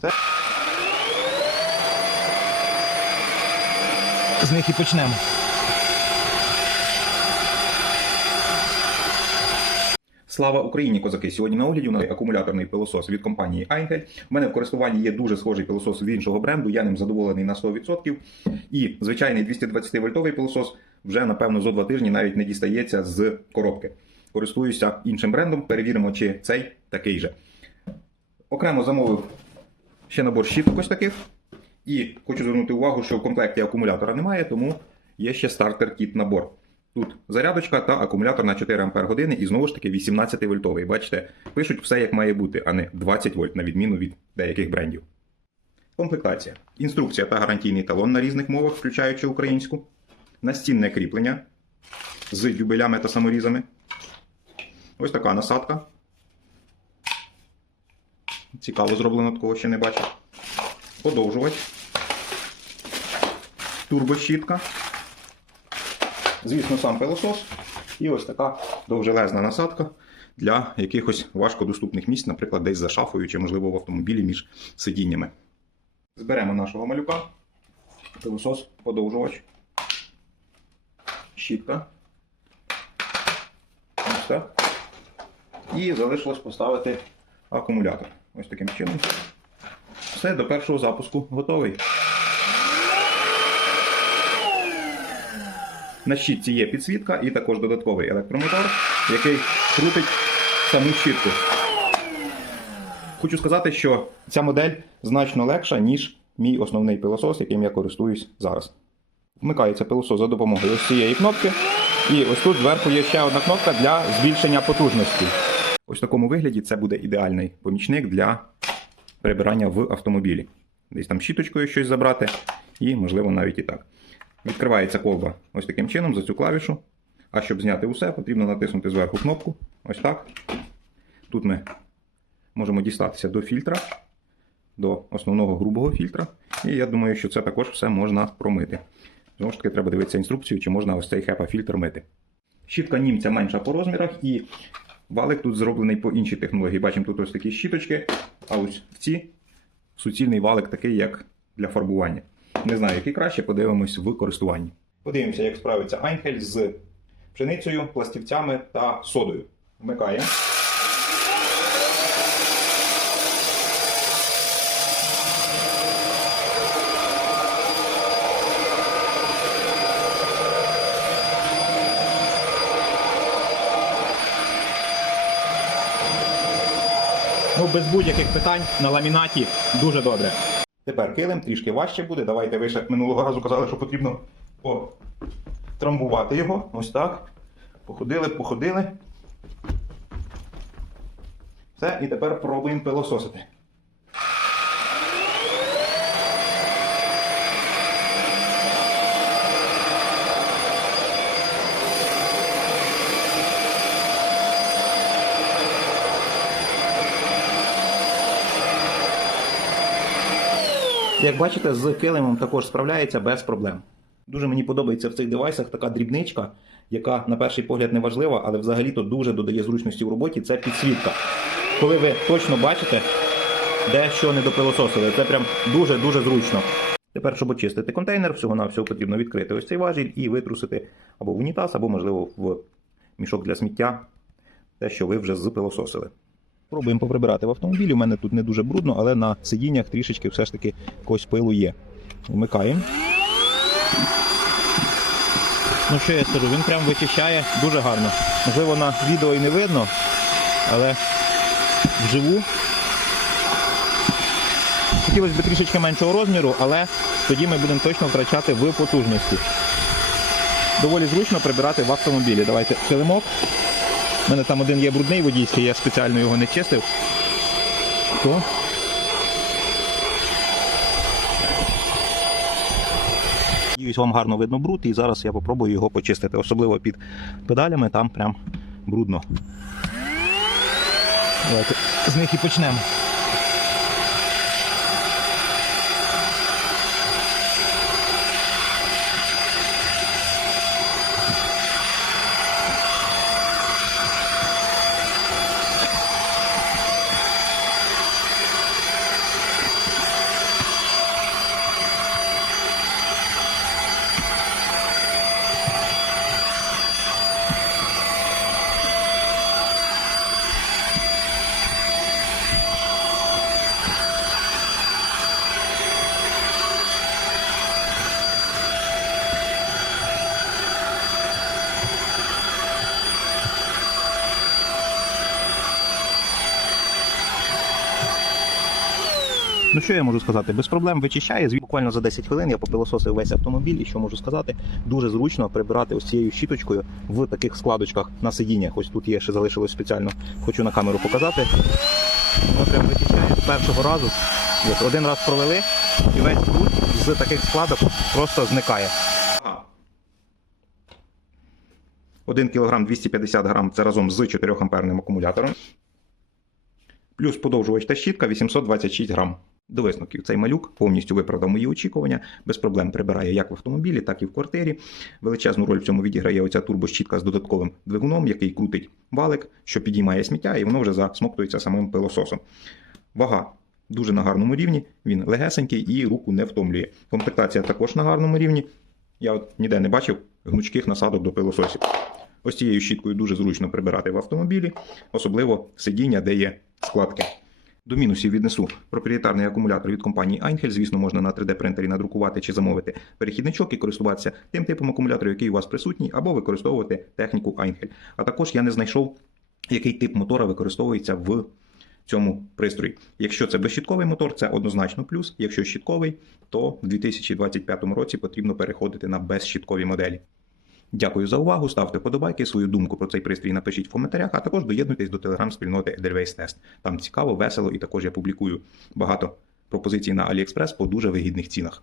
Все. З них і почнемо. Слава Україні, козаки! Сьогодні на огляді у нас акумуляторний пилосос від компанії Einkel. У мене в користуванні є дуже схожий пилосос від іншого бренду. Я ним задоволений на 100%. І звичайний 220 вольтовий пилосос вже напевно зо два тижні навіть не дістається з коробки. Користуюся іншим брендом. Перевіримо, чи цей такий же. Окремо замовив ще набор щіток ось таких. І хочу звернути увагу, що в комплекті акумулятора немає, тому є ще стартер-кіт набор. Тут зарядочка та акумулятор на 4 Ампер години і знову ж таки 18 вольтовий. Бачите, пишуть все як має бути, а не 20 вольт, на відміну від деяких брендів. Комплектація. Інструкція та гарантійний талон на різних мовах, включаючи українську. Настінне кріплення з дюбелями та саморізами. Ось така насадка. Цікаво зроблено, такого ще не бачив. Подовжувач. Турбощітка. Звісно, сам пилосос. І ось така довжелезна насадка для якихось важкодоступних місць, наприклад, десь за шафою чи, можливо, в автомобілі між сидіннями. Зберемо нашого малюка. Пилосос, подовжувач. Щітка. Ось так. І залишилось поставити акумулятор. Ось таким чином. Все, до першого запуску готовий. На щітці є підсвітка і також додатковий електромотор, який крутить саму щітку. Хочу сказати, що ця модель значно легша, ніж мій основний пилосос, яким я користуюсь зараз. Вмикається пилосос за допомогою ось цієї кнопки. І ось тут зверху є ще одна кнопка для збільшення потужності. Ось в такому вигляді це буде ідеальний помічник для прибирання в автомобілі. Десь там щіточкою щось забрати, і, можливо, навіть і так. Відкривається колба ось таким чином за цю клавішу. А щоб зняти усе, потрібно натиснути зверху кнопку. Ось так. Тут ми можемо дістатися до фільтра, до основного грубого фільтра. І я думаю, що це також все можна промити. Знову ж таки, треба дивитися інструкцію, чи можна ось цей HEPA-фільтр мити. Щітка німця менша по розмірах, і валик тут зроблений по іншій технології. Бачимо тут ось такі щіточки, а ось в ці суцільний валик такий, як для фарбування. Не знаю, який краще, подивимось в користуванні. Подивимося, як справиться Айнхель з пшеницею, пластівцями та содою. Вмикаємо. Ну, без будь-яких питань на ламінаті дуже добре. Тепер килим трішки важче буде. Давайте ви ще минулого разу казали, що потрібно потрамбувати його. Ось так. Походили, походили. Все, і тепер пробуємо пилососити. Як бачите, з килимом також справляється без проблем. Дуже мені подобається в цих девайсах така дрібничка, яка на перший погляд не важлива, але взагалі-то дуже додає зручності в роботі. Це підсвітка. Коли ви точно бачите, де що не допилососили, це прям дуже-дуже зручно. Тепер, щоб очистити контейнер, всього-навсього потрібно відкрити ось цей важіль і витрусити або в унітаз, або, можливо, в мішок для сміття те, що ви вже запилососили. Пробуємо поприбирати в автомобілі. У мене тут не дуже брудно, але на сидіннях трішечки все ж таки якогось пилу є. Вмикаємо. Ну що я скажу, він прям вичищає дуже гарно. Можливо, на відео і не видно, але вживу. Хотілося б трішечки меншого розміру, але тоді ми будемо точно втрачати в потужності. Доволі зручно прибирати в автомобілі. Давайте килимок. У мене там один є брудний водійський, я спеціально його не чистив. То. Надіюсь, вам гарно видно бруд, і зараз я попробую його почистити, особливо під педалями, там прям брудно. Давайте з них і почнемо. Ну що я можу сказати? Без проблем вичищає. Буквально за 10 хвилин я попилососив весь автомобіль. І що можу сказати? Дуже зручно прибирати ось цією щіточкою в таких складочках на сидіннях. Ось тут є ще залишилось спеціально. Хочу на камеру показати. Прям вичищає з першого разу. Ось один раз провели, і весь бруд з таких складок просто зникає. 1 кг 250 г це разом з 4 амперним акумулятором. Плюс подовжувач та щітка 826 грам. До висновків цей малюк повністю виправдав мої очікування, без проблем прибирає як в автомобілі, так і в квартирі. Величезну роль в цьому відіграє оця турбощітка з додатковим двигуном, який крутить валик, що підіймає сміття, і воно вже засмоктується самим пилососом. Вага дуже на гарному рівні, він легесенький і руку не втомлює. Комплектація також на гарному рівні. Я от ніде не бачив гнучких насадок до пилососів. Ось цією щіткою дуже зручно прибирати в автомобілі, особливо сидіння, де є складки. До мінусів віднесу проприєтарний акумулятор від компанії Einhell. Звісно, можна на 3D принтері надрукувати чи замовити перехідничок і користуватися тим типом акумулятора, який у вас присутній, або використовувати техніку Einhell. А також я не знайшов, який тип мотора використовується в цьому пристрої. Якщо це безщітковий мотор, це однозначно плюс. Якщо щітковий, то в 2025 році потрібно переходити на безщіткові моделі. Дякую за увагу. Ставте подобайки, свою думку про цей пристрій напишіть в коментарях, а також доєднуйтесь до телеграм-спільноти Edelweiss Test. Там цікаво, весело і також я публікую багато пропозицій на AliExpress по дуже вигідних цінах.